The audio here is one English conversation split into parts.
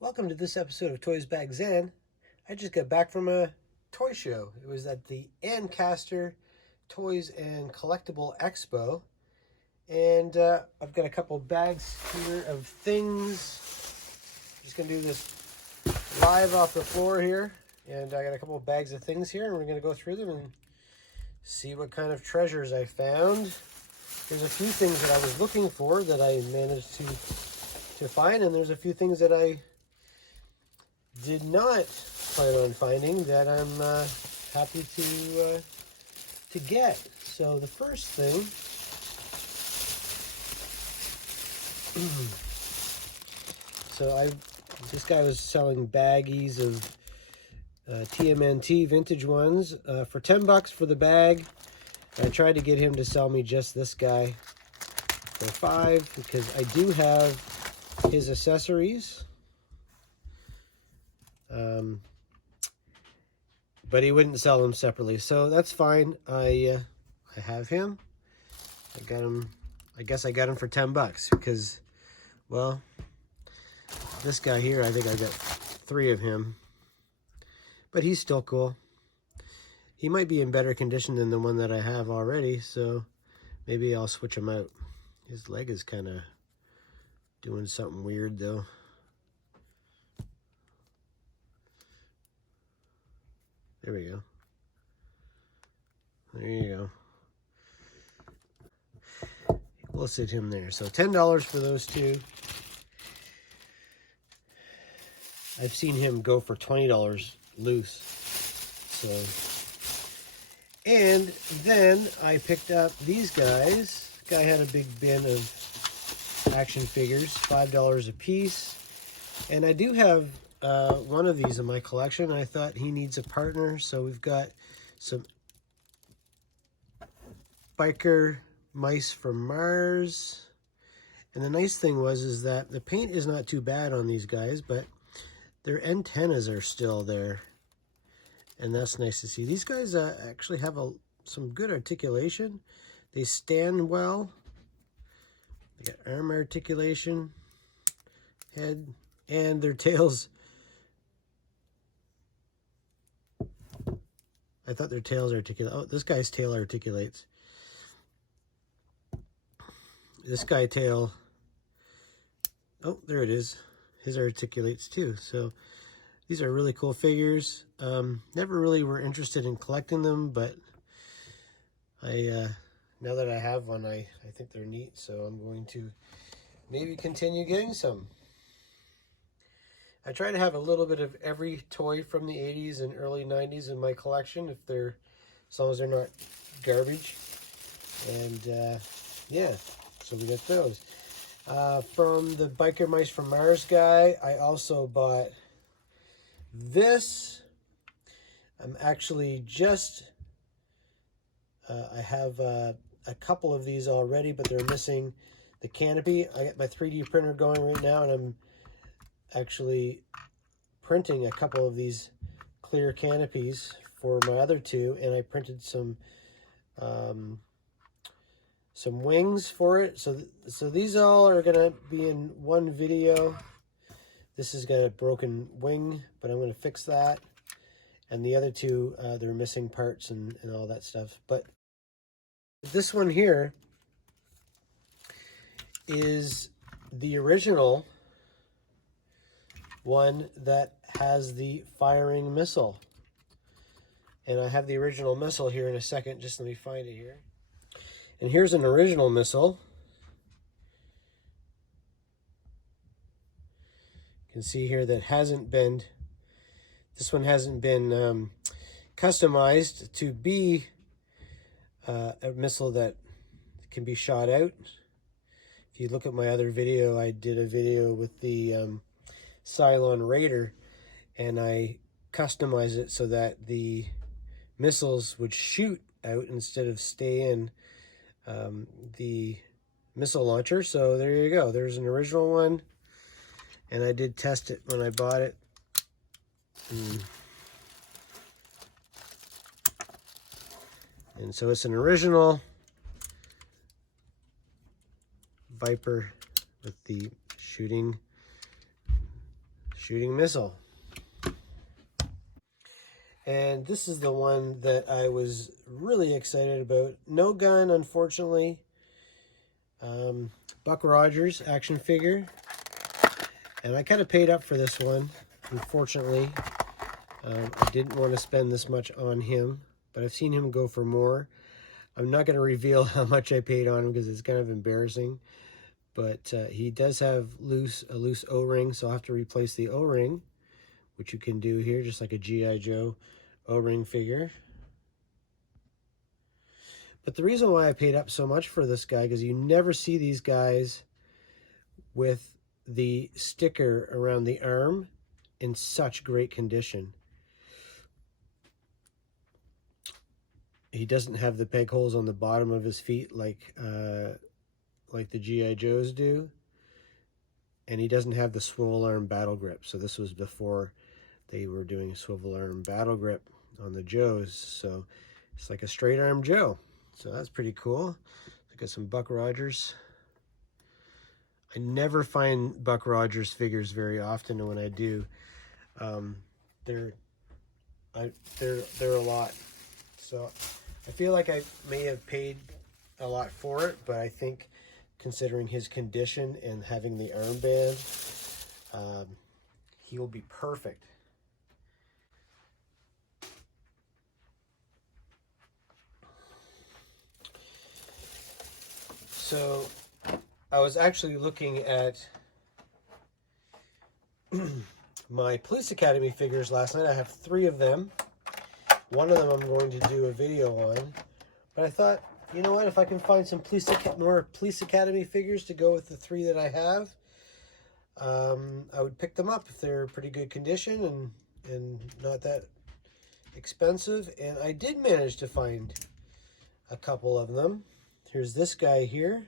Welcome to this episode of Toysbackzen. I just got back from a toy show. It was at the Ancaster Toys and Collectible Expo. And I've got a couple bags here of things. Just going to do this live off the floor here. And I got a couple of bags of things here, and we're going to go through them and see what kind of treasures I found. There's a few things that I was looking for that I managed to find, and there's a few things that I did not plan on finding that I'm happy to get. So the first thing, this guy was selling baggies of Tmnt vintage ones for $10 for the bag. I tried to get him to sell me just this guy for $5 because I do have his accessories. But he wouldn't sell them separately, so that's fine. I have him. I got him. I guess I got him for $10 because, well, this guy here, I think I got 3 of him, but he's still cool. He might be in better condition than the one that I have already, so maybe I'll switch him out. His leg is kind of doing something weird though. There we go. There you go. We'll sit him there. So $10 for those 2. I've seen him go for $20 loose. So, and then I picked up these guys. This guy had a big bin of action figures, $5 a piece. And I do have one of these in my collection. I thought he needs a partner, so we've got some biker mice from Mars. And the nice thing is that the paint is not too bad on these guys, but their antennas are still there, and that's nice to see. These guys actually have some good articulation. They stand well. They got arm articulation, head, and their tails. I thought their tails articulate. Oh, this guy's tail articulates. This guy tail. Oh, there it is. His articulates too. So these are really cool figures. Never really were interested in collecting them, but now that I have one, I think they're neat. So I'm going to maybe continue getting some. I try to have a little bit of every toy from the 80s and early 90s in my collection, as long as they're not garbage. And yeah, so we got those. From the Biker Mice from Mars guy, I also bought this. I'm actually I have a couple of these already, but they're missing the canopy. I got my 3D printer going right now, and I'm actually printing a couple of these clear canopies for my other 2, and I printed some wings for it. So these all are gonna be in one video. This has got a broken wing, but I'm gonna fix that. And the other 2, they're missing parts and all that stuff. But this one here is the original one that has the firing missile. And I have the original missile here in a second. Just let me find it here. And here's an original missile. You can see here that this one hasn't been customized to be a missile that can be shot out. If you look at my other video, I did a video with the Cylon Raider, and I customized it so that the missiles would shoot out instead of stay in the missile launcher. So there you go. There's an original one, and I did test it when I bought it. And so it's an original Viper with the shooting shooting missile. And this is the one that I was really excited about. No gun, unfortunately. Buck Rodgers action figure. And I kind of paid up for this one, unfortunately. I didn't want to spend this much on him, but I've seen him go for more. I'm not going to reveal how much I paid on him because it's kind of embarrassing. But he does have a loose O-ring, so I'll have to replace the O-ring, which you can do here, just like a G.I. Joe O-ring figure. But the reason why I paid up so much for this guy, because you never see these guys with the sticker around the arm in such great condition. He doesn't have the peg holes on the bottom of his feet like the G.I. Joes do. And he doesn't have the swivel arm battle grip. So this was before they were doing swivel arm battle grip on the Joes. So it's like a straight arm Joe. So that's pretty cool. I got some Buck Rodgers. I never find Buck Rodgers figures very often, and when I do, they're a lot. So I feel like I may have paid a lot for it, but I think considering his condition and having the armband, he will be perfect. So I was actually looking at my Police Academy figures last night. I have 3 of them. One of them I'm going to do a video on. But I thought, you know what, if I can find some more Police Academy figures to go with the 3 that I have, I would pick them up if they're pretty good condition and not that expensive. And I did manage to find a couple of them. Here's this guy here.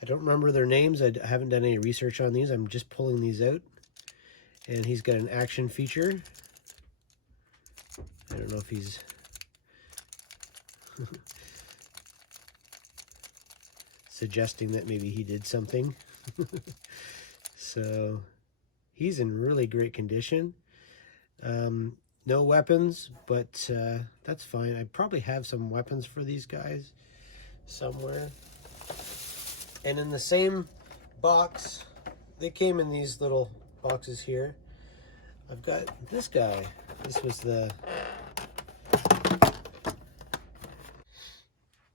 I don't remember their names. I haven't done any research on these. I'm just pulling these out. And he's got an action feature. I don't know if he's... suggesting that maybe he did something. So he's in really great condition. No weapons, but that's fine. I probably have some weapons for these guys somewhere. And in the same box, they came in these little boxes here. I've got this guy. This was the...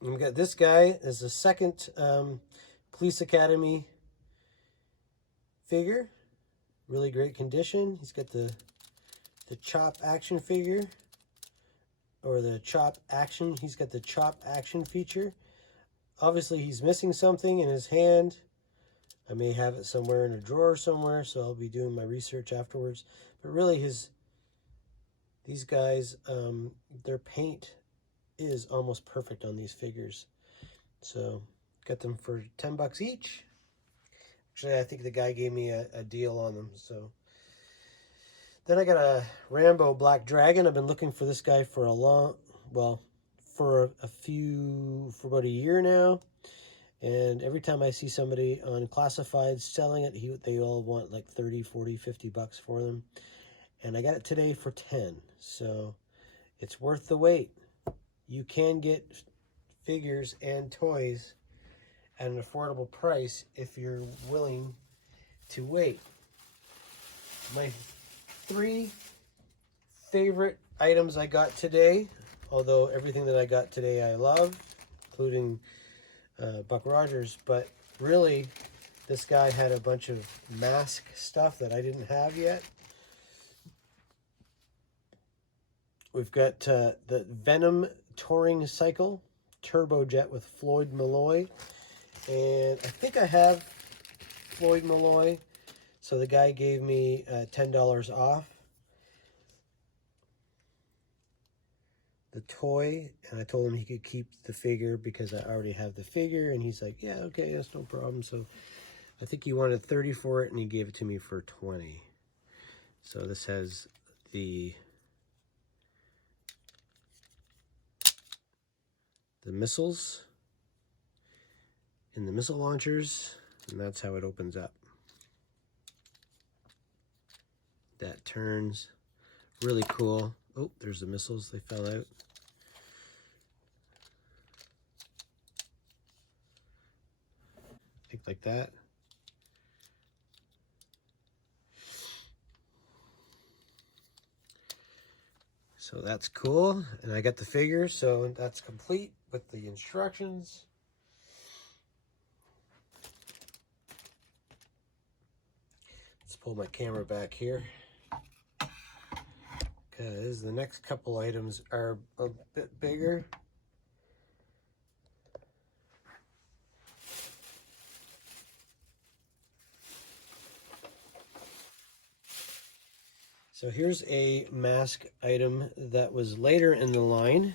We've got this guy as the second Police Academy figure. Really great condition. He's got the chop action figure. Or the chop action. He's got the chop action feature. Obviously he's missing something in his hand. I may have it somewhere in a drawer somewhere, so I'll be doing my research afterwards. But really these guys, their paint is almost perfect on these figures. So got them for 10 bucks each. Actually, I think the guy gave me a deal on them. So then I got a Rambo Black Dragon. I've been looking for this guy for for about a year now. And every time I see somebody on classifieds selling it, they all want like 30, 40, 50 bucks for them. And I got it today for 10. So it's worth the wait. You can get figures and toys at an affordable price if you're willing to wait. My 3 favorite items I got today, although everything that I got today I love, including Buck Rodgers, but really this guy had a bunch of mask stuff that I didn't have yet. We've got the Venom Touring Cycle Turbojet with Floyd Malloy. And I think I have Floyd Malloy. So the guy gave me $10 off the toy. And I told him he could keep the figure because I already have the figure. And he's like, yeah, okay, that's no problem. So I think he wanted 30 for it and he gave it to me for 20. So this has the missiles and the missile launchers, and that's how it opens up. that turns. Really cool. Oh, there's the missiles. They fell out. Like that. So that's cool. And I got the figure, so that's complete with the instructions. Let's pull my camera back here, because the next couple items are a bit bigger. So here's a mask item that was later in the line.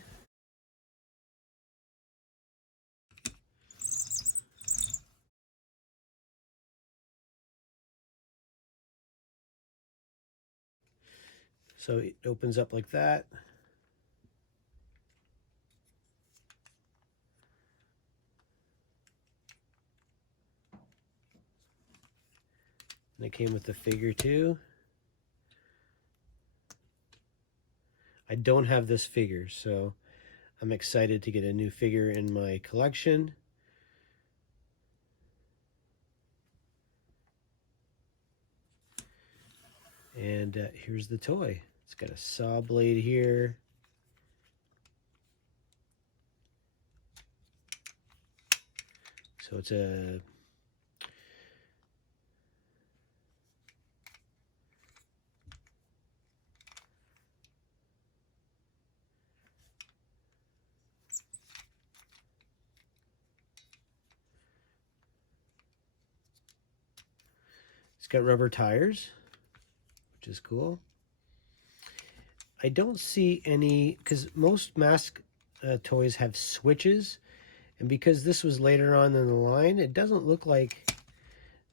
So it opens up like that. And it came with the figure too. I don't have this figure, so I'm excited to get a new figure in my collection. And here's the toy. It's got a saw blade here. So it's a it's got rubber tires, which is cool. I don't see any, because most mask toys have switches, and because this was later on in the line, it doesn't look like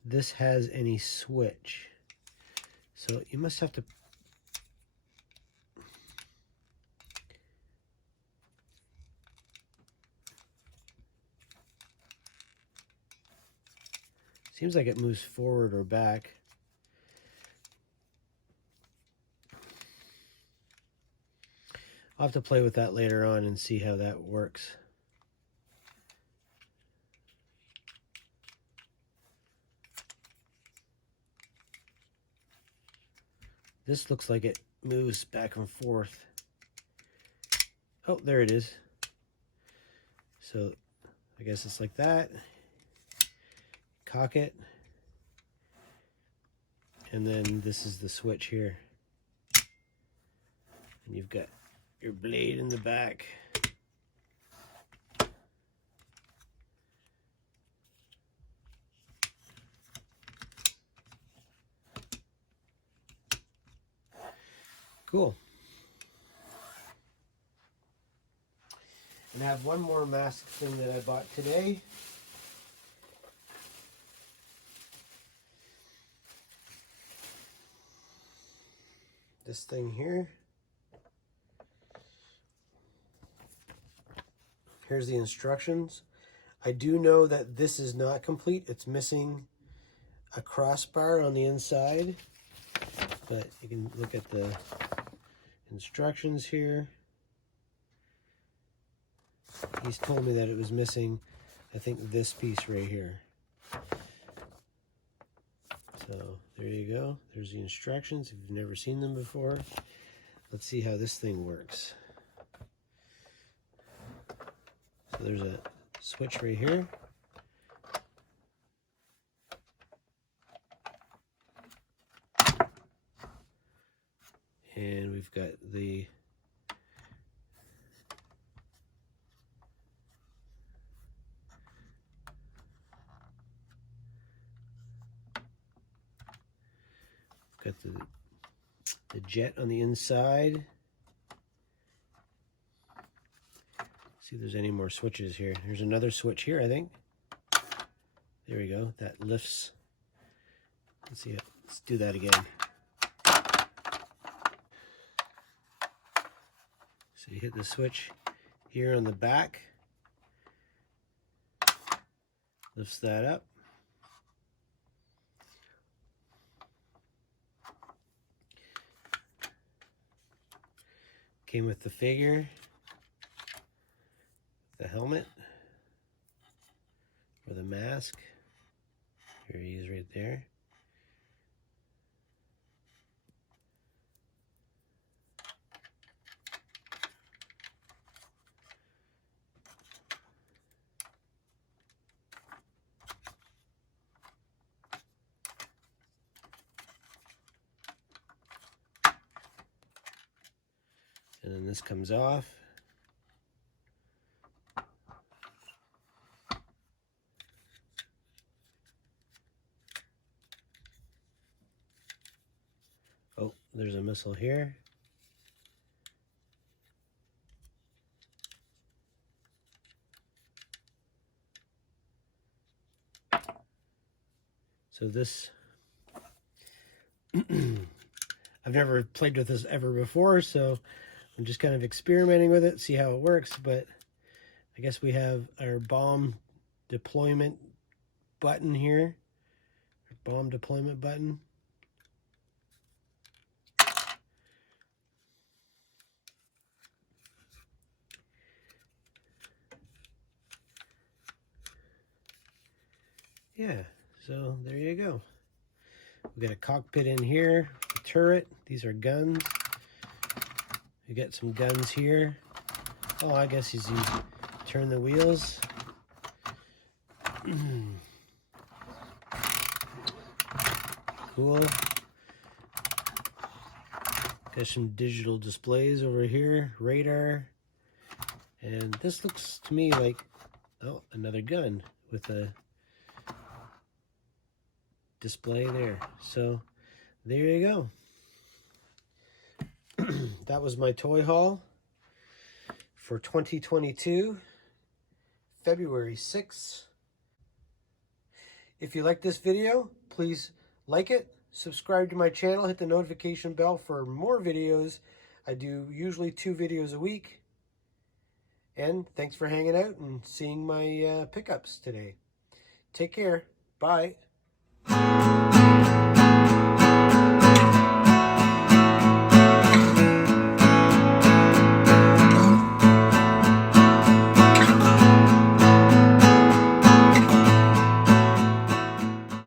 this has any switch. So you must have to seems like it moves forward or back. I'll have to play with that later on and see how that works. This looks like it moves back and forth. Oh, there it is. So I guess it's like that. Cock it. And then this is the switch here. And you've got your blade in the back. Cool. And I have one more mask thing that I bought today. This thing here. Here's the instructions. I do know that this is not complete. It's missing a crossbar on the inside, but you can look at the instructions here. He's told me that it was missing, I think, this piece right here. So there you go. There's the instructions. If you've never seen them before, let's see how this thing works. So there's a switch right here. And we've got the the jet on the inside. See if there's any more switches here. There's another switch here, I think. There we go. That lifts. Let's see it. Let's do that again. So you hit the switch here on the back. Lifts that up. Came with the figure, the helmet, or the mask. Here he is right there. And then this comes off. Oh, there's a missile here. So this, I've never played with this ever before, so I'm just kind of experimenting with it, see how it works. But I guess we have our bomb deployment button here. Bomb deployment button. Yeah, so there you go. We got a cockpit in here, a turret. These are guns. We got some guns here. Oh, I guess you turn the wheels. Cool. Got some digital displays over here, radar. And this looks to me like, oh, another gun with a display there. So there you go. That was my toy haul for 2022, February 6th. If you like this video, please like it, subscribe to my channel, hit the notification bell for more videos. I do usually 2 videos a week. And thanks for hanging out and seeing my pickups today. Take care. Bye.